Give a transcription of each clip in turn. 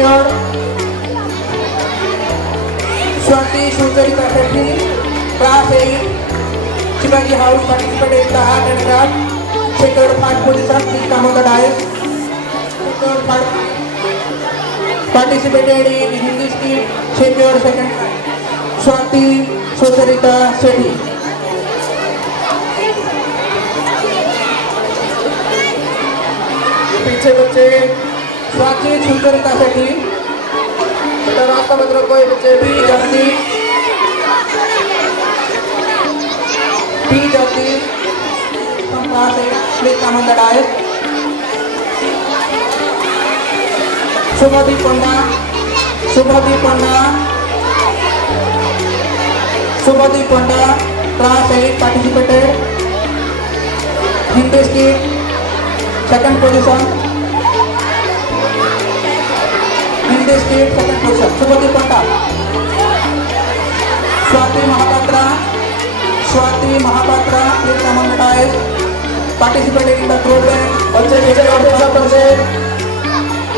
secured. Swati Sucharita Shetty, class 8, Shivaji House, participated in the art and craft, secured first position. Please come on the dais. Secured first. Participated in Hindi skit, secured second. Swati Sucharita Shetty. पीछे बच्चे स्वाति सुचरिता सेठी बेटा रास्ता मत रोको ये बच्चे B जाति हम क्लास है please come on the dice Shubhdeep Panda class 8 participated Hindi skit second position. Hindi skit second position. Subhadip Panda. Swati Mahapatra. Please come on the dais. Participated in the group dance.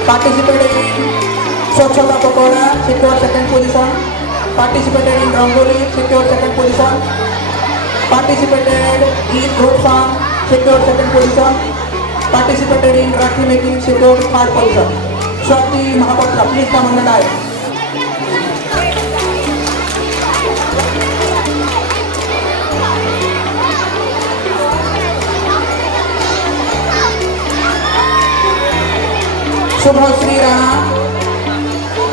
Participated in Swachhata Pakoda. Secured second position. Participated in Rangoli. Secured second position. Participated in group song. Secured second position. Participated in Rakhi making, secured third position. Swati Mahapatra, please come on the dais. Subhasri Rana,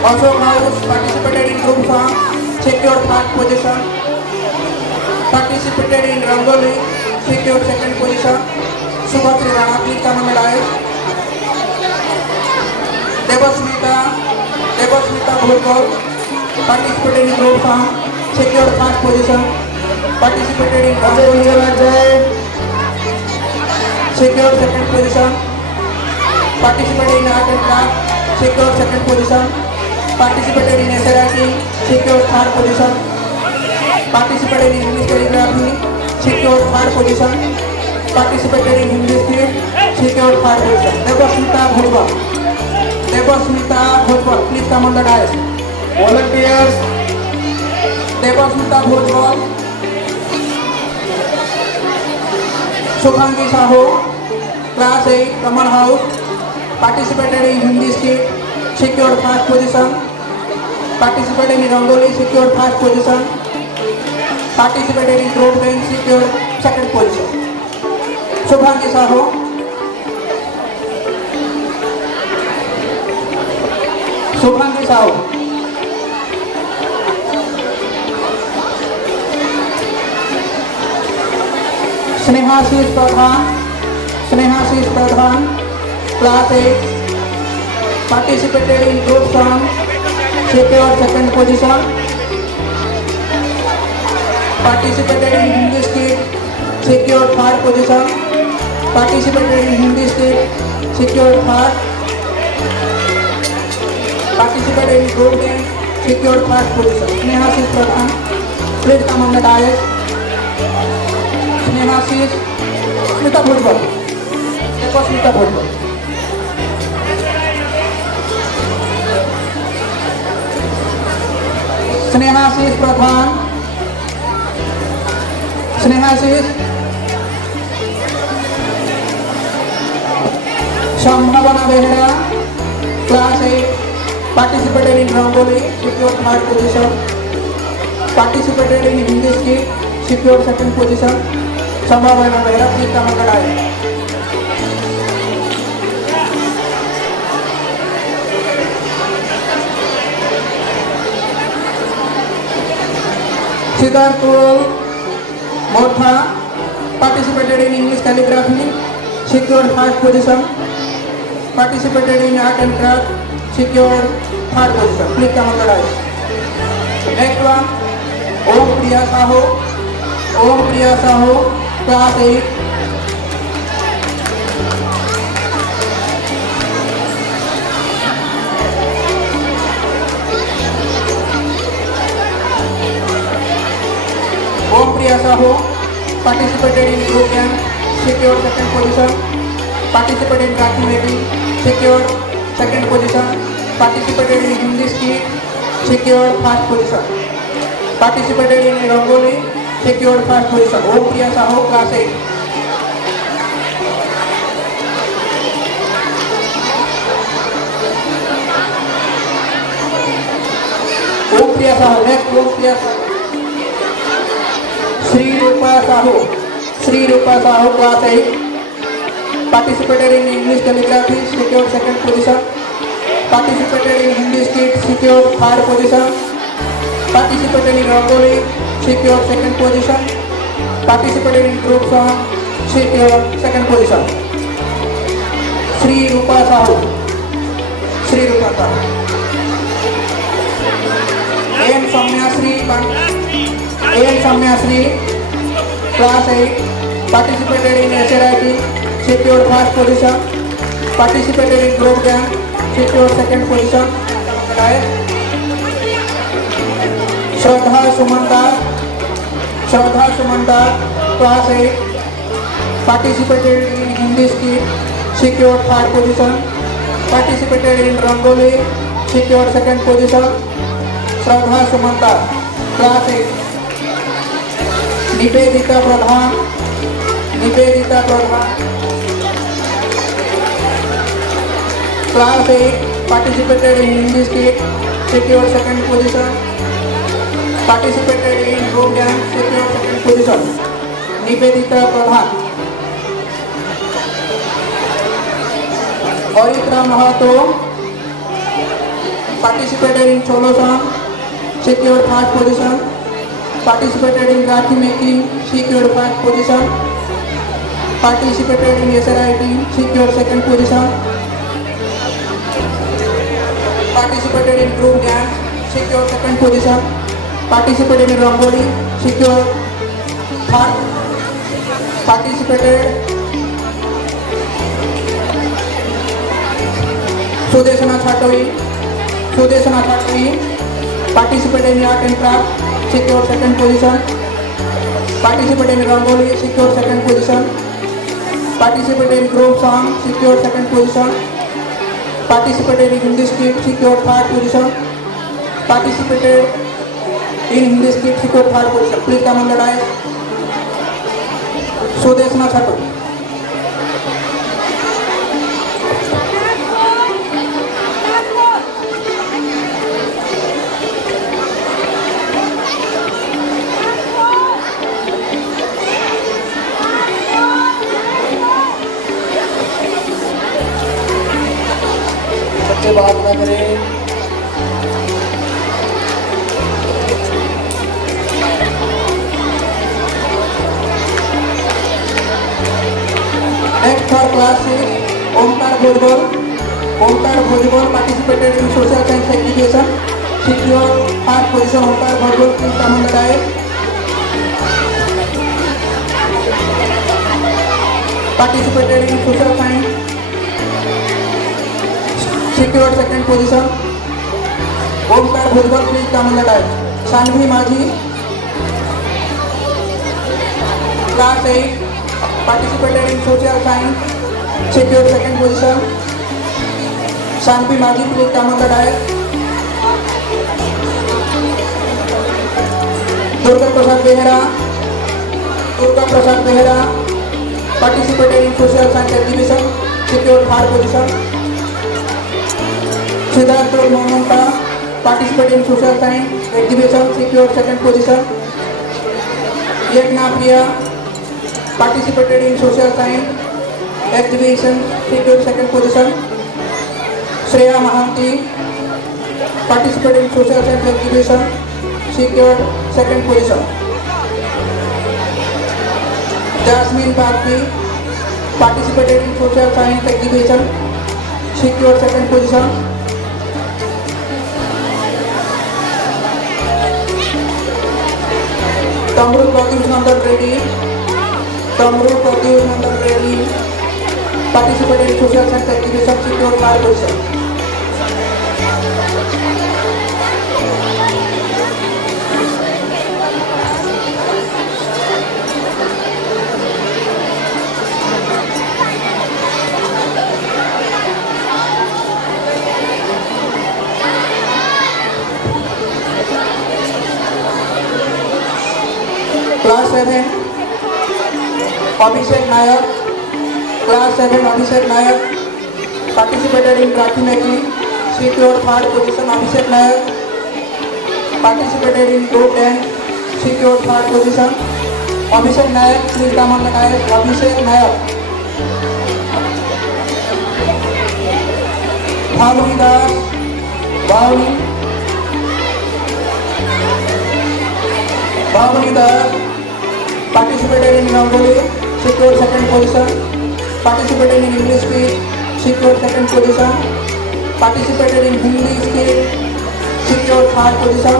also House, participated in group song, secured third position. Participated in Rangoli, secured second position. Subhasri Rana, please come on the dais. Devasmita Bhulkar, participated in group song, secured first position. Participated in Rangoli, secured second position. Participated in art and craft, secured second position. Participated in SRT, secured third position. Participated in English calligraphy, secured third position. Participated in Hindi skit, secured third position. Devasmita Bhojwal, please come on the dais. Volunteers. Devasmita Bhojwal. Shubhangi Sahu, class 8, Raman House. Participated in Hindi skit, secured first position. Participated in Rangoli, secured first position. Participated in group dance, secured second position. Shubhangi Sahu. Snehashis Pradhan, class 8, participated in group song, secured second position. Participated in Hindi skit, secured third position. Participated in Hindi skit, secured third. Participated in group dance, secured third position. Snehashis Pradhan, please come on the dais. Snehashis, Smita Bhojwal. Smita Bhojwal. Snehashis Pradhan. Shambhavana Behra, class 8, participated in Rangoli, secured third position. Participated in Hindi skit, secured second position. Shambhavana Behra, please come on the dais. Siddharth Motha, participated in English calligraphy, secured first position. Participated in art and craft, secured third position. Please come on the dais. Next one, Om Priya Sahu, class 8. Om Priya Sahu, participated in group dance, secured second position. Participated in Rakhi making, secured second position. participated in Hindi skit, secured first position. Participated in Rangoli, secured first position. Om Priya Sahu, class 8. Om Priya Sahu, next Om Priya Sahu. Sri Rupa Sahu, class 8. Participated in English calligraphy, secured second position. Participated in Hindi skit, secured third position. Participated in Rangoli, secured second position. Participated in group song, secured second position. Sri Rupa Sahu. AM Samyasri, class 8. Participated in essay writing, secured first position. Participated in group dance, secured second position. Shraddha Sumanta, class 8. Participated in Hindi skit, secured third position. Participated in Rangoli, secured second position. Shraddha Sumanta, class 8. Nivedita Pradhan, class 8. Participated in Hindi skit, secured second position. Participated in group dance, secured second position. Nivedita Pradhan. Aritra Mahato, participated in solo song, secured first position. Participated in Rakhi making, secured first position. Participated in essay writing, secured second position. Participated in group dance, secured second position. Participated in Rangoli, secured third. Participated Sudeshana Chatoi, participated in art and craft, secured second position. Participated in Rangoli, secured second position. Participated in group song, secured second position. Participated in Hindi skit, secured third position. Participated in Hindi skit, secured third position. Please come on the dais. Sudeshana Chatoi. बच्चे बात ना करें। Next for class 6, Omkar Bhojbal. Participated in social science education, secured first position. Omkar Bhojbal, please come on the dais. Participated in social science, secured second position. Omkar Bhojbal, please come on the dais. Shanvi Majhi, class 8. Participated in social science, secured second position. Shanvi Majhi, please come on the dais. Durga Prasad Behera, participated in social science exhibition, secured third position. Siddhartha Momanta, participated in social science exhibition, secured second position. Yagna Priya, participated in social science exhibition, secured second position. Shreya Mahanti, participated in social science exhibition, secured second position. Jasmine Bagri, participated in social science exhibition, secured second position. Tamru Pratyush Nandan Reddy, participated in social science exhibition, secured third position. Class 7, Abhishek Nayak. Class 7, Abhishek Nayak. Participated in Rakhi making. Secured third position, Abhishek Nayak. Participated in group dance. Secured third position. Abhishek Nayak, please come on the dais. Abhishek Nayak. Bhavani Das. Bhavani Das. Participated in Rangoli. Secured second position. Participated in English speech. Secured second position. Participated in Hindi speech. Secured third position.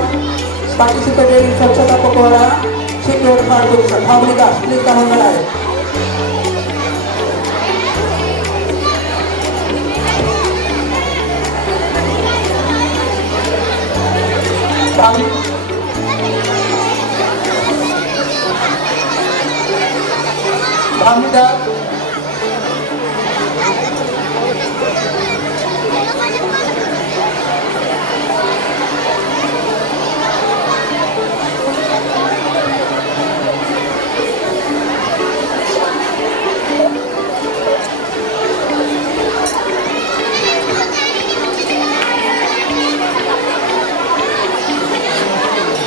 Participated in Swachhata Pakawada. Secured third position. Bhavani Das, please come on the dais. Bhavani Das.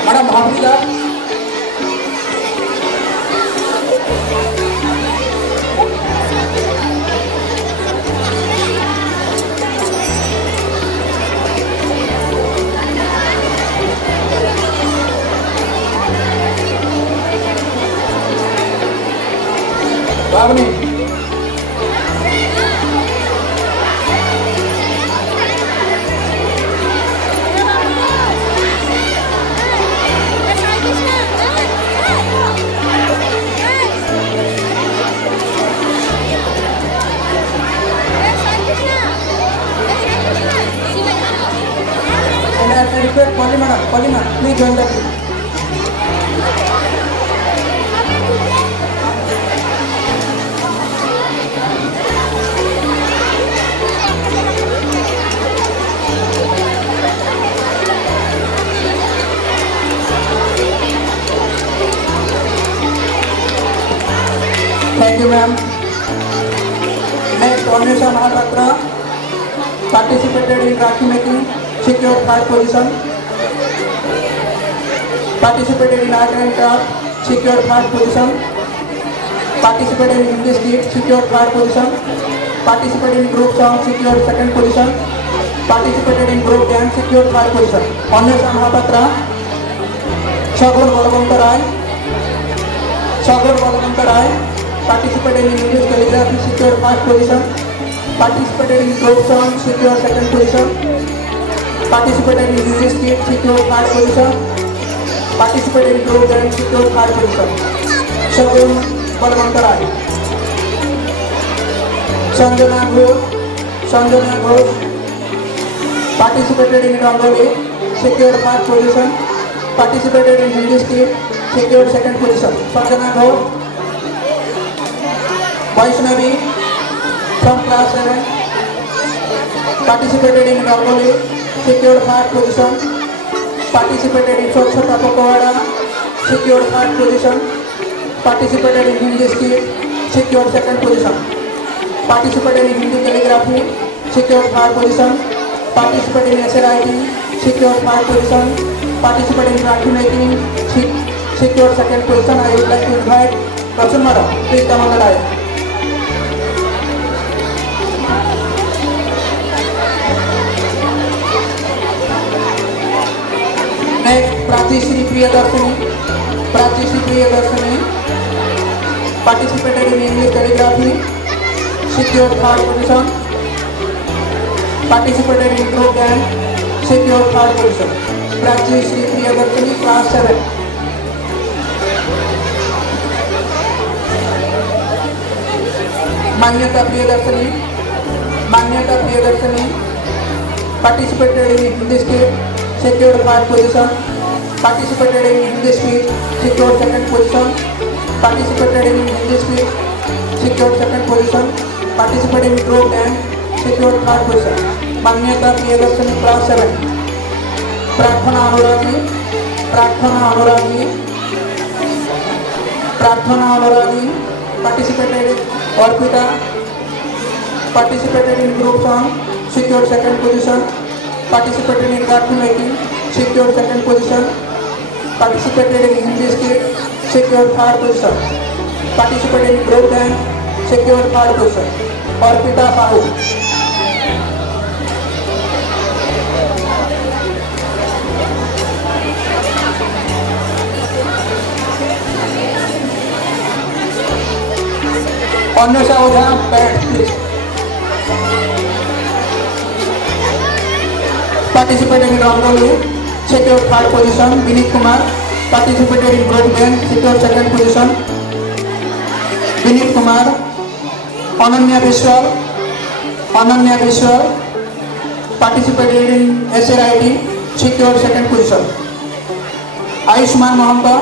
Madam Bhavani Das. Bhavani. And I request Polima, please join the team. Thank you, ma'am. Next, Ornesha Mahapatra participated in Rakhi making, secured third position. Participated in art and craft, secured third position. Participated in English skit, secured third position. Participated in group song, secured second position. Participated in group dance, secured third position. Ornesha Mahapatra, Sagar Balwanta Rai. Participated in English calligraphy, secured first position. Participated in group song, secured second position. Participated in English skit, secured third position. Participated in group dance, secured third position. Sagar Balwanta Rai. Sanjana Ghosh. Participated in Rangoli, secured first position. Participated in Hindi skit, secured second position. Sanjana Ghosh. Vaishnavi from class 7 participated in Rangoli, secured third position. Participated in Swachhata Pakawada, secured third position. Participated in Hindi skit, secured second position. Participated in Hindi calligraphy, secured third position. Participated in SRIT, secured third position. Participated in Rakhi making, secured second position. I would like to invite Rachel Madam, please come on the dais. Next, Prachi Priyadarshini participated in English calligraphy, secured third position. Participated in group dance, secured third position. Prachi Priyadarshini, class 7. Manyata Priyadarshini participated in Hindi skit, secured third position. Participated in English speech, secured second position. Participated in English speech, secured second position. Participated in group dance, secured third position. Manyata Priyadarshini, class 7. Prathana Anuragi Prarthana Anuradhi participated in Orpita, participated in group song, secured second position, participated in Rakhi making, secured second position, participated in Hindi skit, secured third position, participated in group dance, secured third position. Orpita Sahu. Anusha Ojha, please. Participated in Rangoli, secured third position. Vinit Kumar participated in group dance, secured second position. Vinit Kumar. Ananya Vishwal participated in SRIT, secured second position. Ayushman Mohanta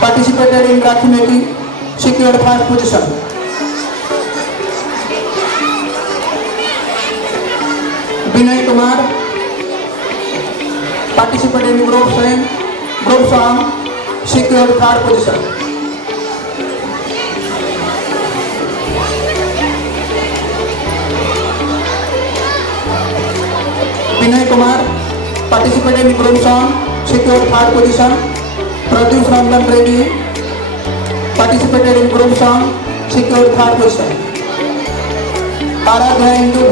participated in Rakhi making, secured first position. Vinay Kumar participated in group song, secured third position. Vinay Kumar participated in group song, secured third position. Pradyush Rangan Reddy participated in group song, secured third position. Aradhya Hindu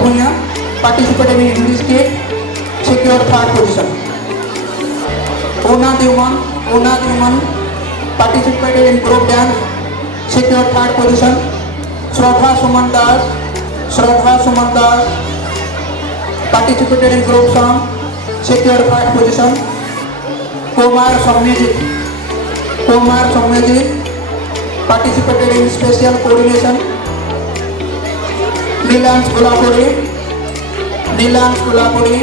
Bhuya participated in Hindi skit, secured third position. Una Diuman participated in group dance, secured third position. Shraddha Suman Das participated in group song, secured third position. Kumar Somyajit participated in special coordination. Nilans Gulapuri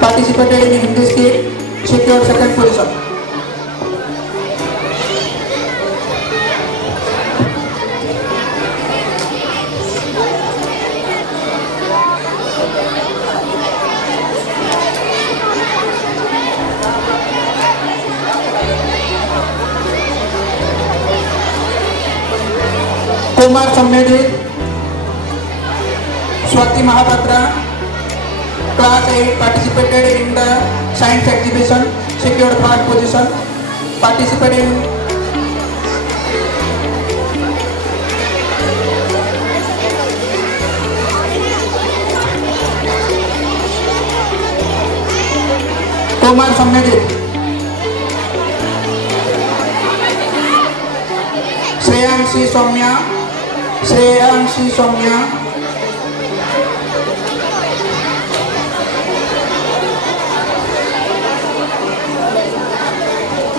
participated in Hindi skit, secured second position. Kumar Somyajit, Swati Mahapatra, class 8 participated in the science exhibition, secured third position. Participated in Kumar Somyajit. Shreyanshi Soumya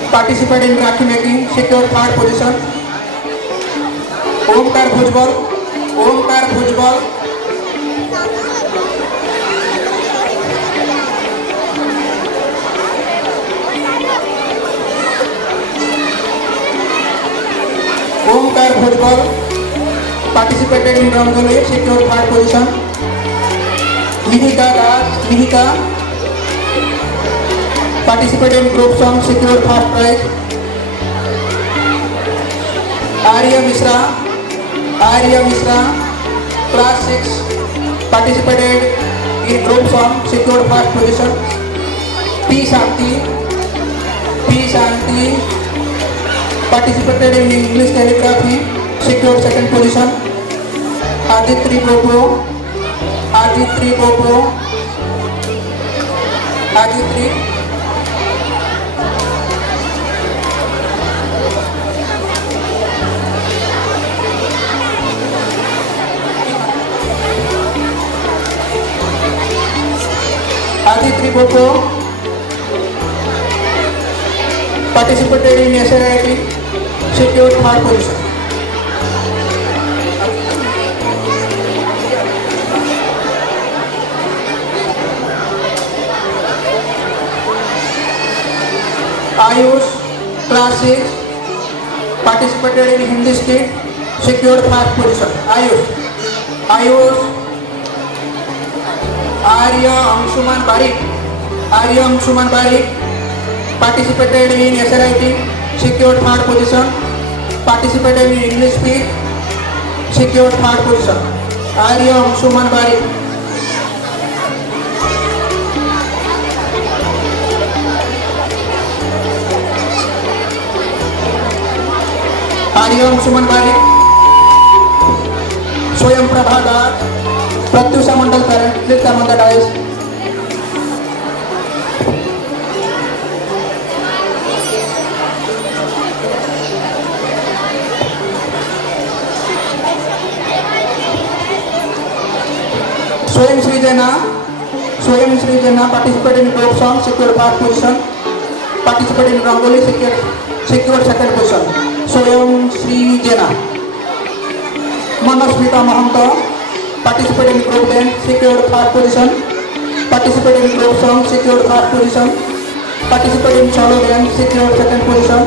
participated in Rakhi making, secured third position. Omkar Bhujbal participated in Rangoli, secured third position. Mihika participated in group song, secured first prize. Arya Mishra, class 6 participated in group song, secured first position. P Shanti participated in English calligraphy, secured second position. Aditri Bobo participated in SRIT, secured third position. Ayush, class 6, participated in Hindi skit, secured first position. Ayush Arya Anshuman Barik participated in SRIT, secured third position. Participated in English speech, secured third position. Arya Anshuman Barik. Arya Anshuman Barik. Swayam Prabha Gar, Pratyusha Mandal parent, please come on the dais. Swayam Sri Jana participated in group song, secured first position. Participated in Rangoli, secured second position. Swayam Sri Jana. Manasmita Mahanta participated in group dance, secured third position. Participated in group song, secured third position. Participated in solo dance, secured second position.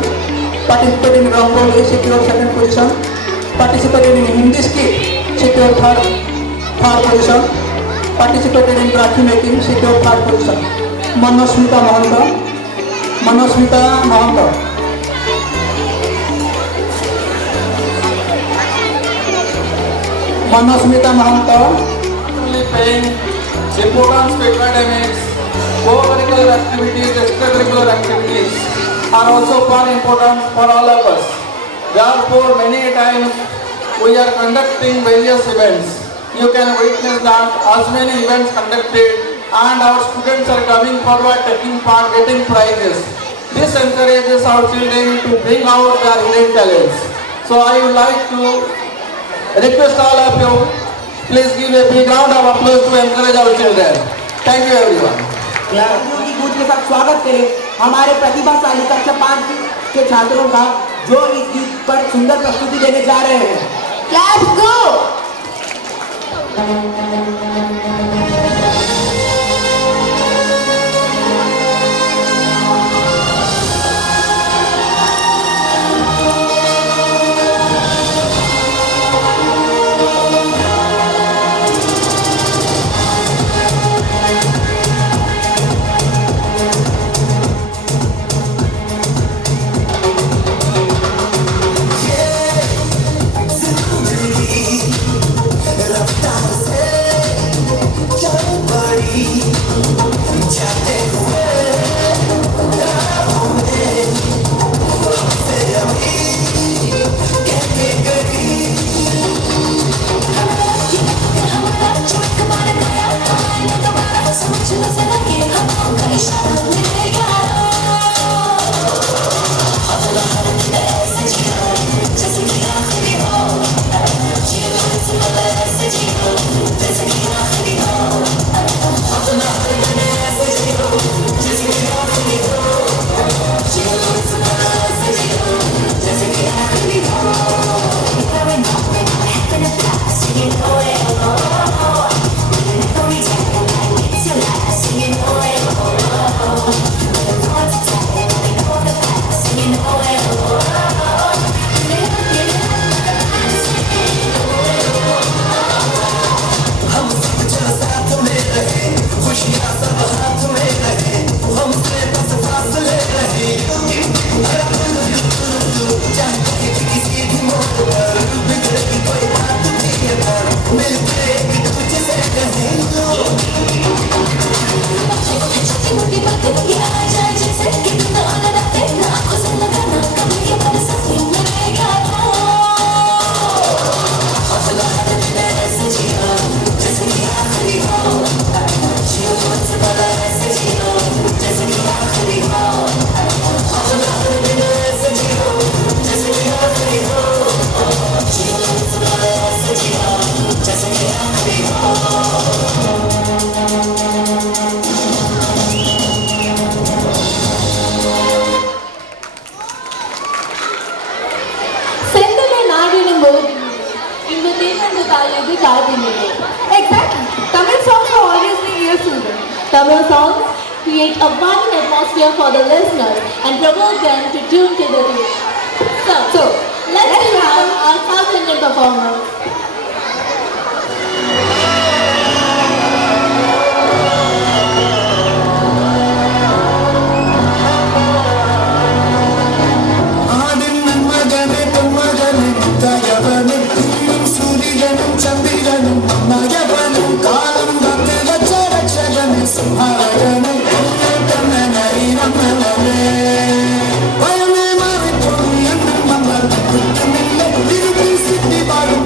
Participated in Rangoli, secured second position. Participated in Hindi skit, secured third position. Participated in Rakhi making, secured third position. Manasmita Mahanta. Paying importance to academics, co-curricular activities, extracurricular activities are also very important for all of us. Therefore, many times we are conducting various events. You can witness that as many events conducted and our students are coming forward, taking part, getting prizes. This encourages our children to bring out their hidden talents. So I would like to request all of you, please give a big round of applause to encourage our children. Thank you everyone. की गूंज के साथ स्वागत करें हमारे प्रतिभाशाली कक्षा 5 के छात्रों का जो इस गीत पर सुंदर प्रस्तुति देने जा रहे हैं. Let's go! Exactly. Tamil songs are always the ear soother. Tamil songs create a fun atmosphere for the listeners and provoke them to tune to the tune. So let's have our South Indian performers. ആദിന്നും മകനെ പൊന്മകനെ മുത്തയവനും സൂര്യനും ചന്ദ്രനും മകവനും കാലം കാത്ത് വച്ച രക്ഷകനും സംഹാരകനും ഭയമേ മാറിപ്പോയി എന്നും നമ്മൾ കുറ്റമില്ല തിരുത്തി സിദ്ധി പാടും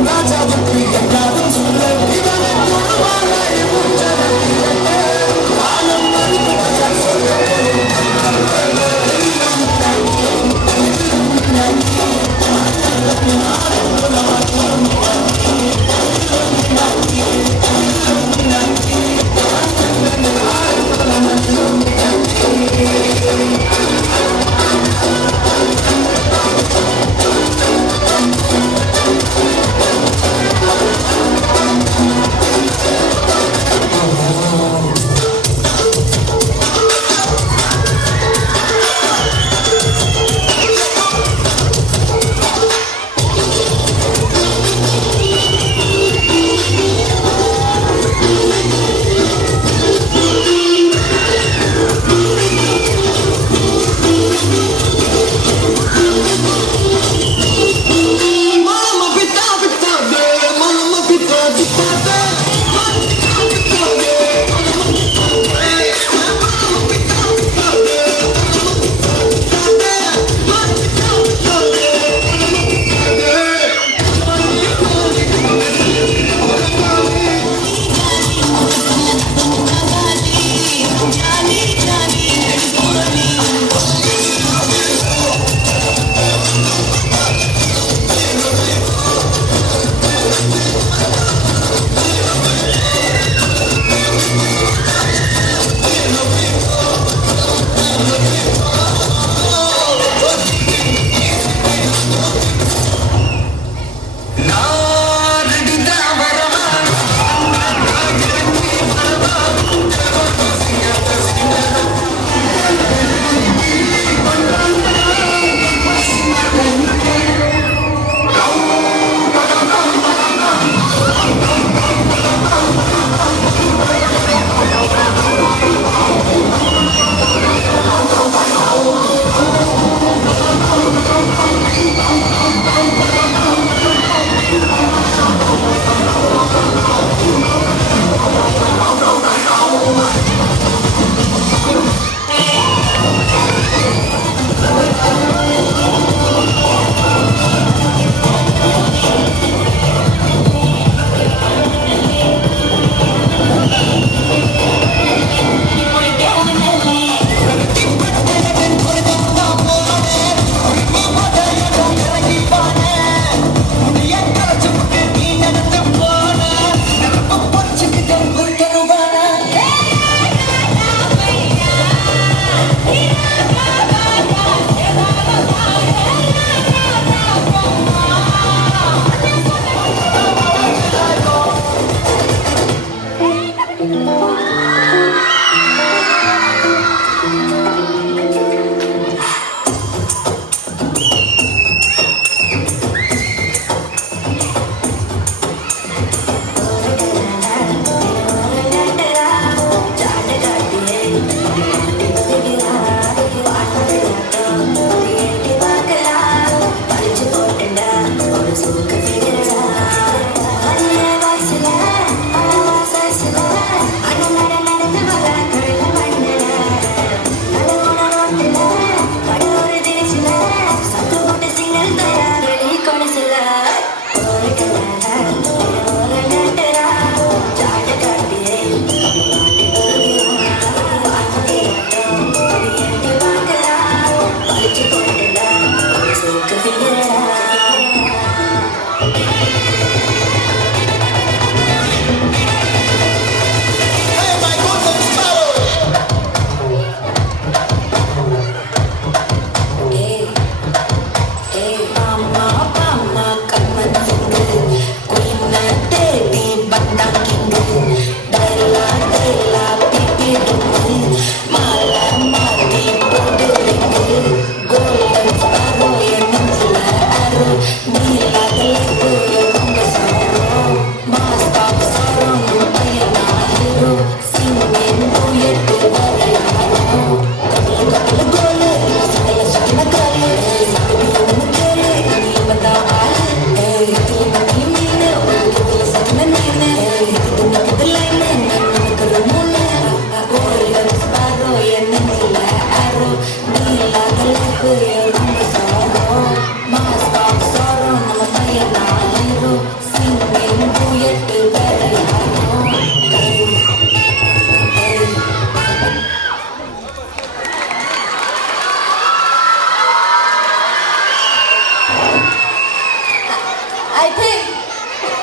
I think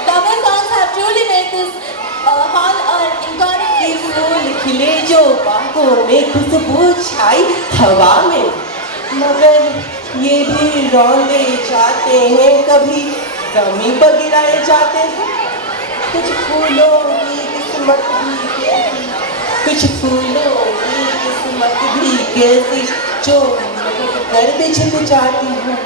Tamil songs have truly made this hall an encouraging. फूल खिले जो बागों में खुशबू छाई हवा में, मगर ये भी रौंदे जाते हैं, कभी कमी पर गिराए जाते हैं। कुछ फूलों की किस्मत भी कैसी, कुछ फूलों की किस्मत भी कैसी, जो कर छिप जाती है।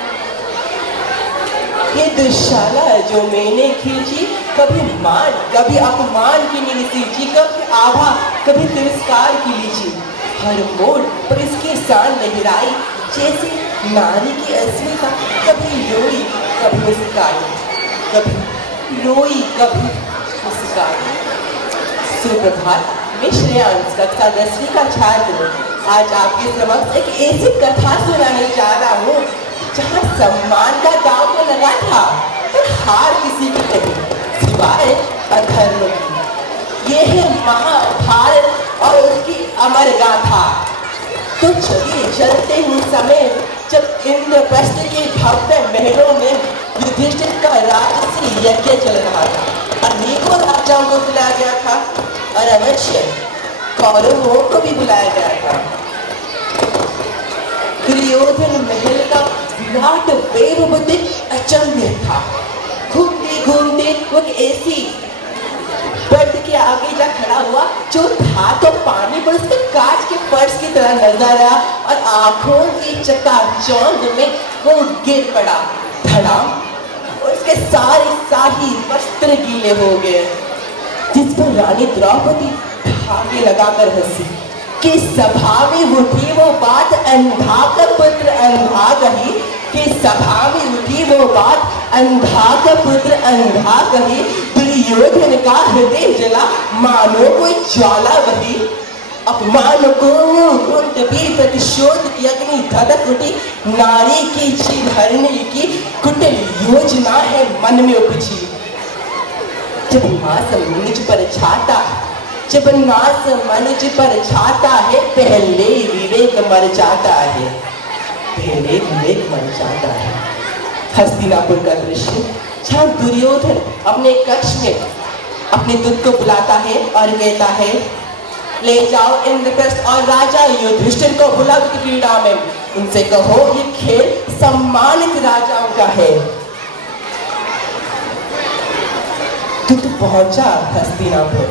ये दुशाला जो मैंने खींची, कभी मान कभी अपमान की नीली सींची, कभी आभा कभी तिरस्कार की लीची। हर मोड़ पर इसकी शान लहराई, जैसे नारी की अस्मिता। कभी रोई कभी मुस्काई, कभी रोई कभी मुस्काई। सुप्रभात, मैं श्रेयांश कक्षा 10वीं का छात्र आज आपके समक्ष एक ऐसी कथा सुनाने जा रहा हूँ जहाँ सम्मान का दाव तो लगा था, पर हार किसी की नहीं, सिवाय अधर्म की। ये है महाभारत और उसकी अमर गाथा। तो चलिए चलते हैं समय जब इंद्रप्रस्थ के भव्य महलों में युधिष्ठिर का राजसी यज्ञ चल रहा था। अनेकों राजाओं को बुलाया गया था और अवश्य कौरवों को भी बुलाया गया था। दुर्योधन महल का विराट वैभव अचंभ्य था। घूमते घूमते वो ऐसी बेड के आगे जा खड़ा हुआ जो था तो पानी पर उसके कांच के फर्श की तरह नजर आया और आंखों की चकाचौंध में वो गिर पड़ा धड़ाम, और उसके सारे शाही वस्त्र गीले हो गए। जिस पर रानी द्रौपदी धागे लगाकर हंसी कि सभा में उठी वो बात अंधा का पुत्र अंधा कही, कि सभा में उठी वो बात अंधा का पुत्र अंधा कही। दुर्योधन का हृदय जला मानो कोई ज्वाला बही। अपमान को कुंठ भी प्रतिशोध की अग्नि धधक उठी। नारी की चीरहरने की कुटिल योजना है मन में उपजी। जब मास मनुज पर छाता, जब नास मनुज पर छाता है, पहले विवेक मर जाता है, पहले विवेक मर जाता है। हस्तिनापुर का दृश्य जहाँ दुर्योधन अपने कक्ष में अपने दूत को बुलाता है और कहता है, ले जाओ इंद्रप्रस्थ और राजा युधिष्ठिर को बुला की क्रीड़ा में, उनसे कहो ये खेल सम्मानित राजाओं का है। दूत पहुंचा हस्तिनापुर।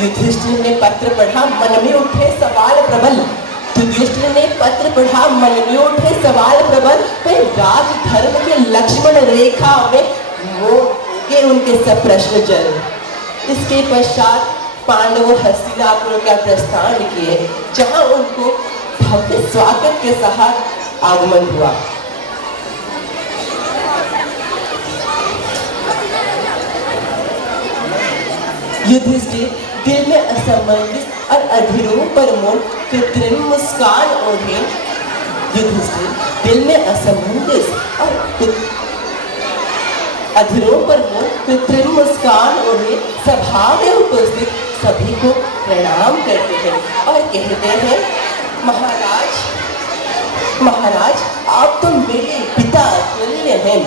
युधिष्ठिर ने पत्र पढ़ा, मन में उठे सवाल प्रबल। युधिष्ठिर ने पत्र पढ़ा, मन में उठे सवाल प्रबल। फिर राज धर्म के लक्ष्मण रेखा में मोके उनके सब प्रश्न जल। इसके पश्चात पांडवों हस्तिनापुर का प्रस्थान किए, जहां उनको भव्य स्वागत के साथ आगमन हुआ। युधिष्ठिर दिल में असमंजस और अधीरों पर मोड़ कृत्रिम मुस्कान ओढ़े। युधिष्ठिर दिल में असमंजस और अधीरों पर मोड़ कृत्रिम मुस्कान ओढ़े सभा में उपस्थित सभी को प्रणाम करते हैं और कहते हैं, महाराज महाराज आप तो मेरे पिता तुल्य हैं।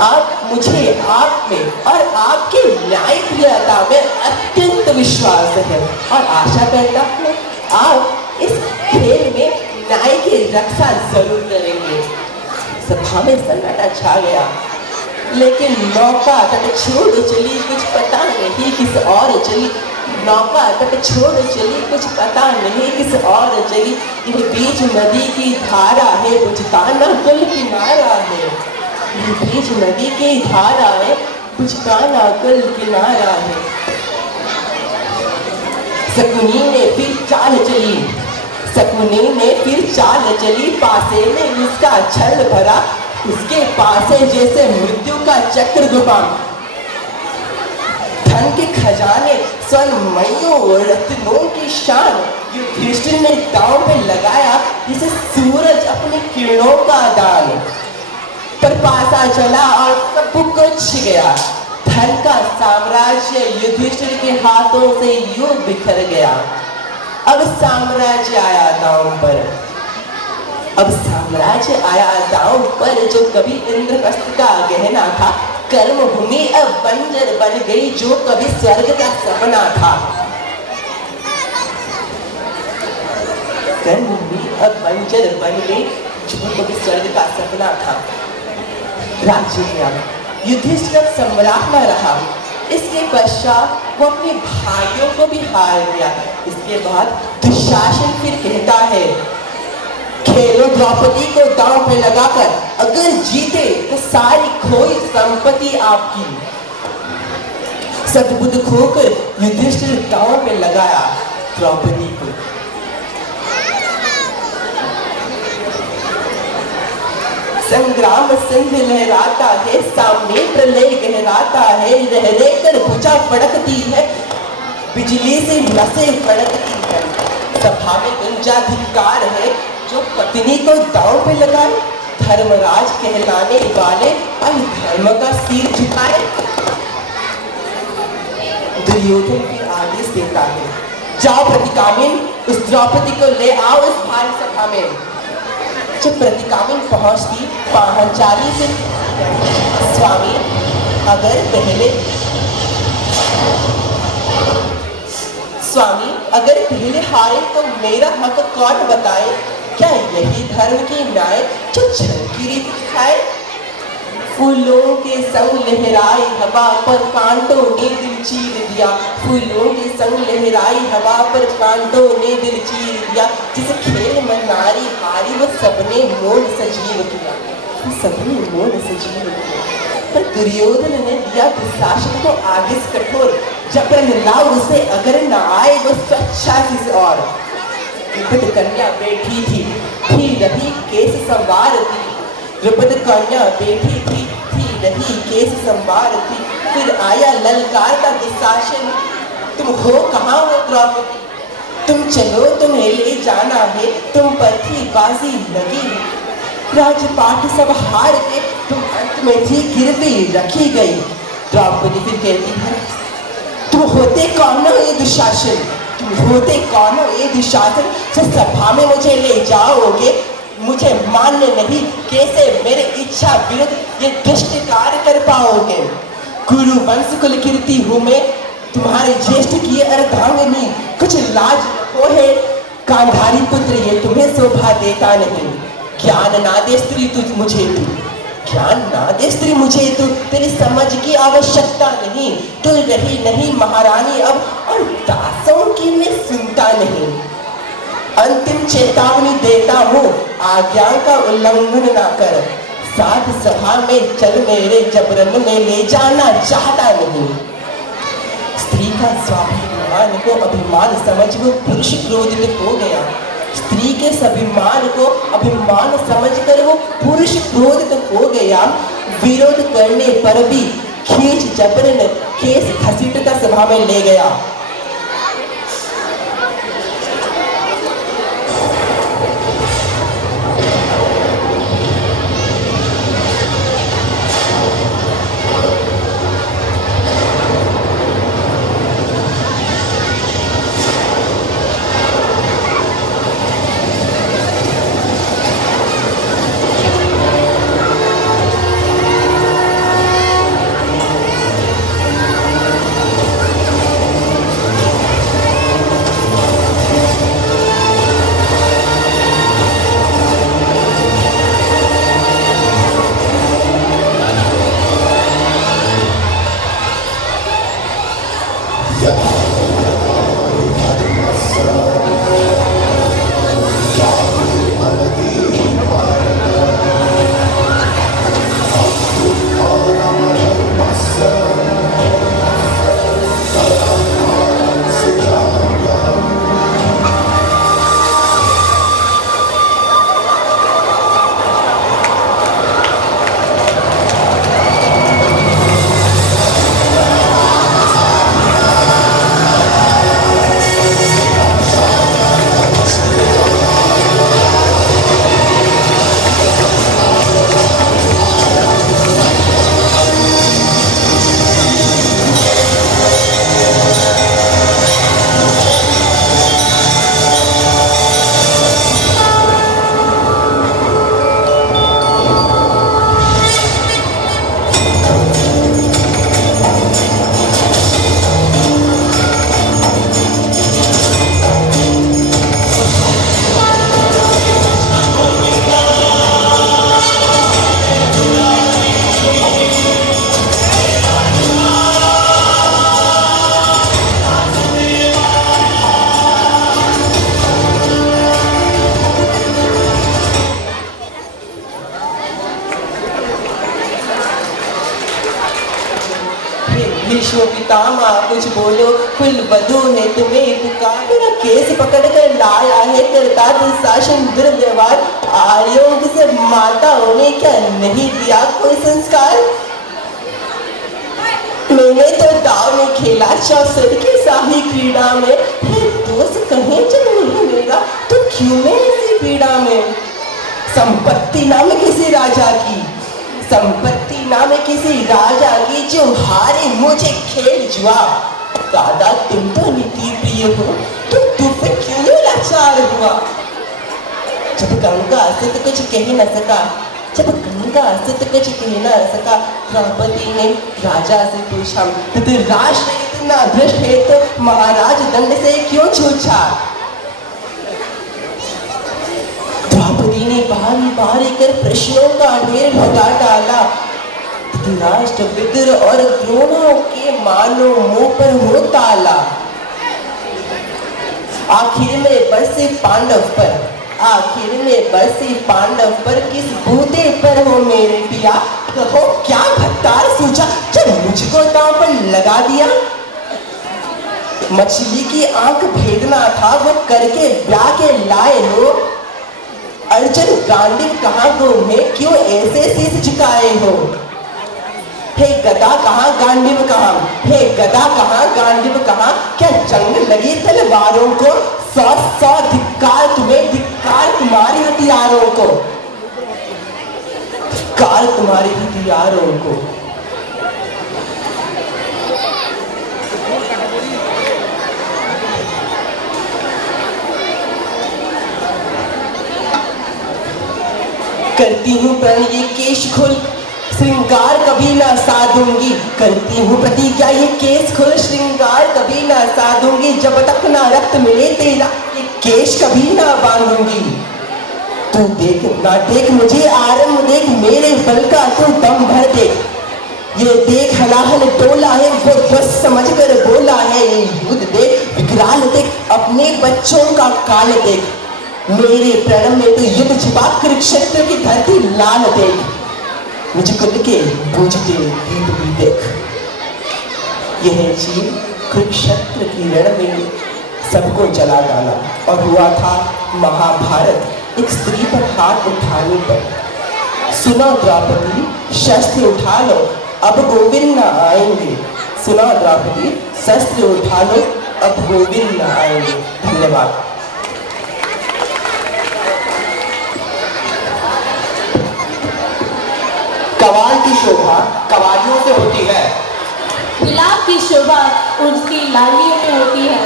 आप मुझे आप में और आपके न्यायप्रियता में अत्यंत विश्वास है और आशा करता हूँ आप इस खेल में न्याय की रक्षा जरूर करेंगे। सभा में सन्नाटा छा गया, लेकिन नौका तट छोड़ चली, कुछ पता नहीं किस और चली। नौका तट छोड़ चली, कुछ पता नहीं किस और चली। ये बीच नदी की धारा है, बुझता न कुल किनारा है। ये बीच नदी की धारा है, बुझता न कुल किनारा है। शकुनी ने फिर चाल चली, शकुनी ने फिर चाल चली। पासे में उसका छल भरा, उसके पास है जैसे मृत्यु का चक्र गुफान। धन के खजाने स्वर्णमयों और रत्नों की शान युधिष्ठिर ने दांव पे लगाया, जैसे सूरज अपनी किरणों का दान। पर पासा चला और सब कुछ गया। धन का साम्राज्य युधिष्ठिर के हाथों से यूं बिखर गया। अब साम्राज्य आया दांव पर। अब साम्राज्य आया दांव पर जो कभी इंद्रप्रस्थ का गहना था, कर्म भूमि अब बंजर बन गई जो कभी स्वर्ग का सपना था। कर्म भूमि अब बंजर बन गई जो कभी स्वर्ग का सपना था। राज्य गया, युधिष्ठिर सम्राट न रहा। इसके पश्चात वो अपने भाइयों को भी हार गया। इसके बाद दुशासन फिर कहता है, खेलो द्रौपदी को दांव पे लगाकर, अगर जीते तो सारी खोई संपत्ति आपकी। सद्बुद्ध खोकर युधिष्ठिर दांव पे लगाया द्रौपदी को। संग्राम सिंह लहराता है, सामने प्रलय गहराता है, रह रहकर भुजा फड़कती है, बिजली से नसें फड़कती है। सभा में गुंजाधिकार है जो पत्नी को दांव पे लगाए, धर्मराज कहलाने वाले अब धर्म का सिर झुकाए। दुर्योधन फिर आदेश देता है, जाओ प्रतिकामिन, उस द्रौपदी को ले आओ इस भारी सभा में। जब प्रतिकामिन पहुंचती पांचाली से, स्वामी अगर पहले हारे तो मेरा हक कौन बताए? क्या यही धर्म की न्याय जो छल की रीत दिखाए? फूलों के संग लहराई हवा पर कांटों ने दिल चीर दिया, फूलों के संग लहराई हवा पर कांटों ने दिल चीर दिया। जिस खेल में नारी हारी वो सबने मोल सजीव किया, सबने मोल सजीव किया। पर दुर्योधन ने दिया दुशासन को आगे से कठोर, जबरन लाओ उसे अगर न आए वो स्वच्छासी से। और द्रुपद कन्या बैठी थी रही केस संवारती, द्रुपद कन्या बैठी थी रही केस संवारती। फिर आया ललकार का दुशासन, तुम हो कहाँ हो द्रौपदी? तुम चलो तुम्हें ले जाना है, तुम पर थी बाजी लगी। राजपाट सब हार के तुम अंत में थी गिरवी रखी गई। द्रौपदी फिर कहती है, तुम होते कौन हो ये दुशासन? तुम होते कौन हो ये दुशासन? सभा में मुझे ले जाओगे, मुझे मान्य नहीं, कैसे मेरे इच्छा विरुद्ध ये दुष्ट कार्य कर पाओगे? गुरु वंश कुल कीर्ति हूँ मैं, तुम्हारे ज्येष्ठ की अर्धांगिनी, कुछ लाज हो है गांधारी पुत्र, ये तुम्हें शोभा देता नहीं। ज्ञान ना दे स्त्री तुझ मुझे तू, ज्ञान ना दे स्त्री मुझे तू, तेरी समझ की आवश्यकता नहीं। तू रही नहीं महारानी अब, और दासों की मैं सुनता नहीं। अंतिम चेतावनी देता हूँ, आज्ञा का उल्लंघन ना कर। साथ सभा में चल, मेरे जबरन में ले जाना चाहता नहीं। स्त्री का स्वाभिमान को अभिमान समझ वो पुरुष क्रोधित हो गया। स्त्री के स्वाभिमान को अभिमान समझकर वो पुरुष क्रोधित हो गया। विरोध करने पर भी खींच जबरन केस घसीटता सभा में ले गया। विश्व पितामा कुछ बोलो, कुल वधु है तुम्हें पुकार। मेरा केस पकड़ कर लाया है करता दुशासन दुर्व्यवहार, आर्यों से माताओं ने क्या नहीं दिया कोई संस्कार। मैंने तो दाव में खेला शौसर की शाही क्रीड़ा में, दोस्त कहीं जब नहीं मेरा तो क्यों मैं इसी पीड़ा में। संपत्ति नाम किसी राजा की, संपत्ति नाम किसी राजा की, जो हारे मुझे खेल जुआ। दादा तुम तो नीति प्रिय हो तो तुम पे क्यों लाचार हुआ। जब गंगा से तो कुछ कह न सका, जब गंगा से तो कुछ कह न सका, द्रौपदी ने राजा से पूछा, धृतराष्ट्र इतना भ्रष्ट है तो महाराज दंड से क्यों छूछा। द्रौपदी ने बारी बारी कर प्रश्नों का ढेर लगा डाला। धृतराष्ट्र विदुर और द्रोणों के मानो मुंह पर हो ताला। आखिर में बरसे पांडव पर, आखिर में बरसे पांडव पर, किस बूते पर हो मेरे पिया। कहो क्या भत्तार सूझा जब मुझको दांव पर लगा दिया। मछली की आंख भेदना था वो करके ब्याह के लाए हो। अर्जुन गांडीव कहाँ गो में क्यों ऐसे शीश झुकाए हो। हे गदा कहाँ गांडीव कहाँ, हे गदा कहाँ गांडीव कहाँ, क्या जंग लगी तलवारों को। 100 धिक्कार तुम्हें, धिक्कार तुम्हारी हथियारों को, धिक्कार तुम्हारी हथियारों को। करती हूँ प्रण ये केश खुल, श्रृंगार कभी ना साधूंगी। करती हूँ प्रतिज्ञा ये केस खुल, श्रृंगार कभी ना साधूंगी। जब तक ना रक्त मिले तेरा ये केश कभी ना बांधूंगी। तू देख ना देख मुझे आरंभ देख, मेरे बल का तू दम भर देख। ये देख हलाहल डोला है वो बस समझ कर बोला है। ये युद्ध देख विकराल देख, अपने बच्चों का काल देख। मेरे प्रण में तो युद्ध छिपा, कुरुक्षेत्र की धरती लाल देख। मुझे कुल के बूझते दीप भी देख। यह चीर कुरुक्षेत्र की रण में सबको जला डाला। और हुआ था महाभारत एक स्त्री पर हाथ उठाने पर। सुनो द्रौपदी शस्त्र उठा लो अब गोविंद न आएंगे। सुनो द्रौपदी शस्त्र उठा लो अब गोविंद न आएंगे। धन्यवाद। कवाल की शोभा कवालियों से होती है, गुलाब की शोभा उसकी लालियों में होती है,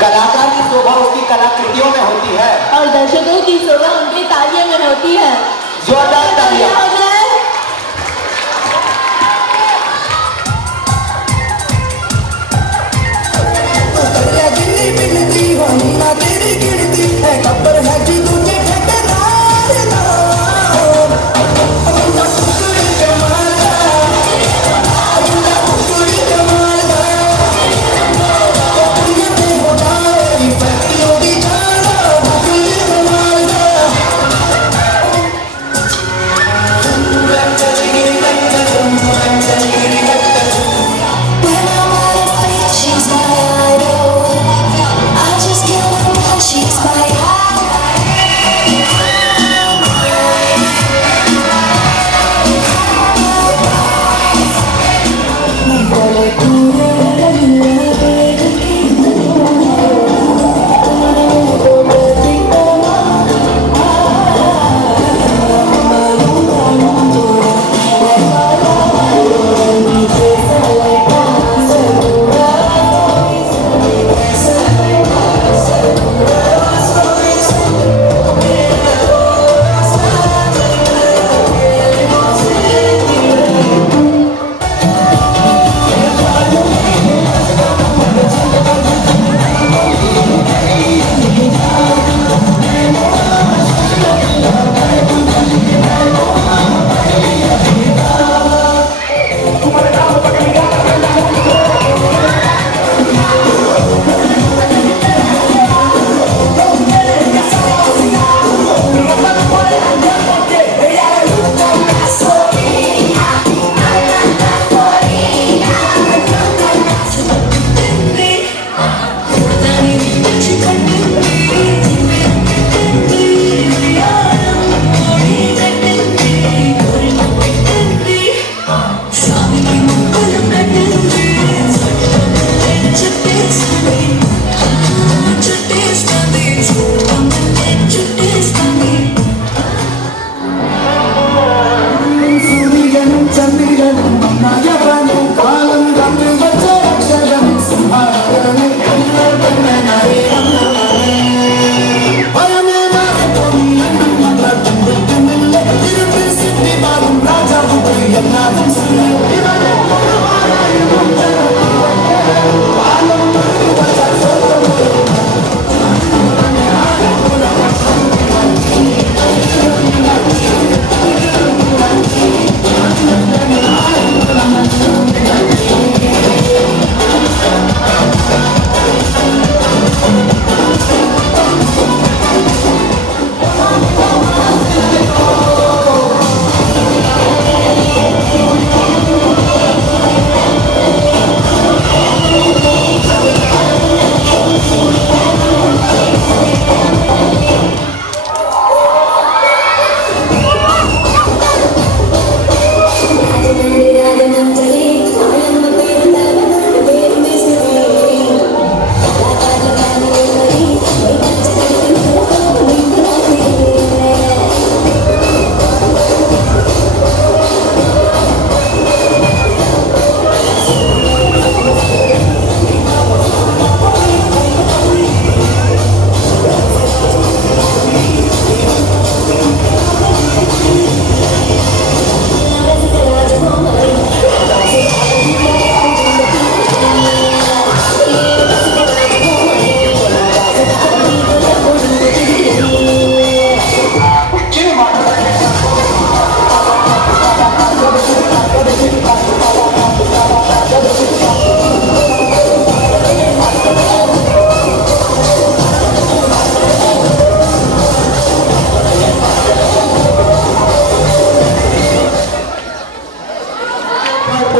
कलाकार की शोभा उसकी कलाकृतियों में होती है, और दर्शकों की शोभा उनकी तालियों में होती है। जोरदार तालियां। हो जाए। गिनती बिनती होनी ना तेरी गिनती है, कब्र है जी तुझे ठेकेदार ना। अपना टुकड़ी कमाल दा, अपना टुकड़ी कमाल दा। टुकड़ी में हो जाए फैक्ट्रियों की जान, टुकड़ी कमाल दा। can see you